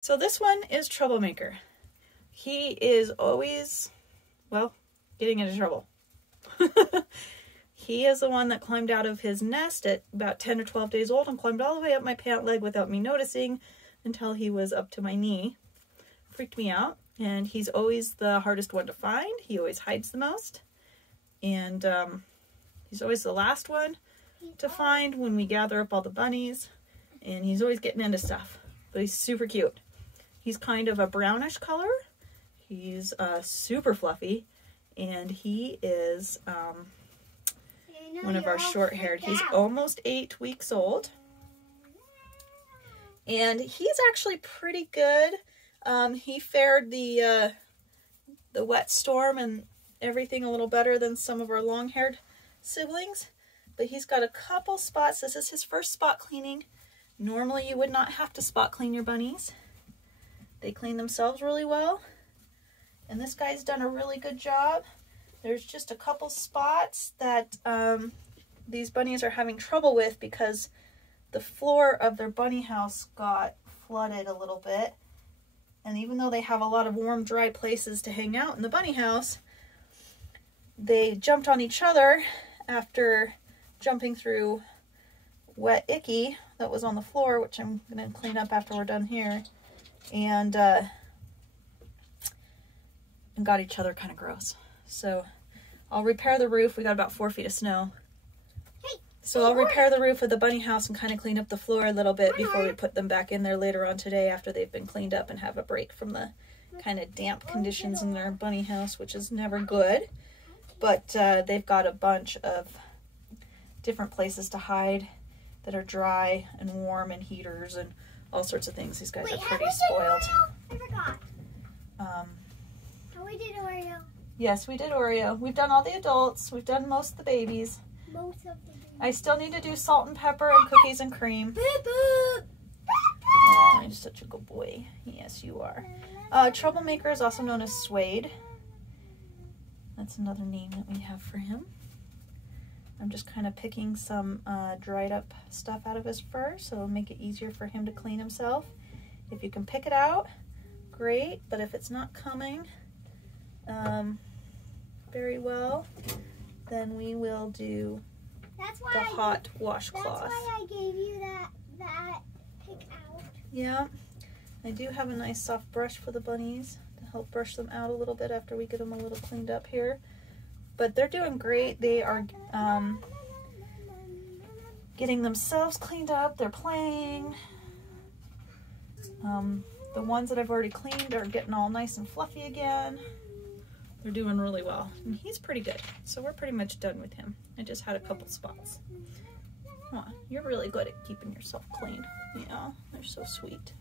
So this one is Troublemaker. He is always, well, getting into trouble. He is the one that climbed out of his nest at about 10 or 12 days old and climbed all the way up my pant leg without me noticing until he was up to my knee. Freaked me out. And he's always the hardest one to find. He always hides the most. And he's always the last one to find when we gather up all the bunnies. And he's always getting into stuff. But he's super cute. He's kind of a brownish color. He's super fluffy. And he is one of our short-haired. He's almost 8 weeks old. And he's actually pretty good. He fared the wet storm and everything a little better than some of our long-haired siblings. But he's got a couple spots. This is his first spot cleaning. Normally you would not have to spot clean your bunnies. They clean themselves really well. And this guy's done a really good job. There's just a couple spots that these bunnies are having trouble with because the floor of their bunny house got flooded a little bit. And even though they have a lot of warm, dry places to hang out in the bunny house, they jumped on each other after jumping through wet icky that was on the floor, which I'm going to clean up after we're done here, and got each other kind of gross. So I'll repair the roof. We got about 4 feet of snow. So I'll repair the roof of the bunny house and kind of clean up the floor a little bit before we put them back in there later on today after they've been cleaned up and have a break from the kind of damp conditions in their bunny house, which is never good. But they've got a bunch of different places to hide that are dry and warm and heaters and all sorts of things. These guys are pretty spoiled. I forgot. We did Oreo. Yes, we did Oreo. We've done all the adults. We've done most of the babies. Most of the babies. I still need to do salt and pepper and cookies and cream. Boo-boo. Oh, you're such a good boy. Yes, you are. Troublemaker is also known as Suede. That's another name that we have for him. I'm just kind of picking some dried up stuff out of his fur, so it'll make it easier for him to clean himself. If you can pick it out, great, but if it's not coming very well, then we will do the hot washcloth. That's why I gave you that pick out. Yeah, I do have a nice soft brush for the bunnies to help brush them out a little bit after we get them a little cleaned up here. But they're doing great. They are getting themselves cleaned up. They're playing. The ones that I've already cleaned are getting all nice and fluffy again. They're doing really well. And he's pretty good. So we're pretty much done with him. I just had a couple spots. Aw, you're really good at keeping yourself clean. Yeah, they're so sweet.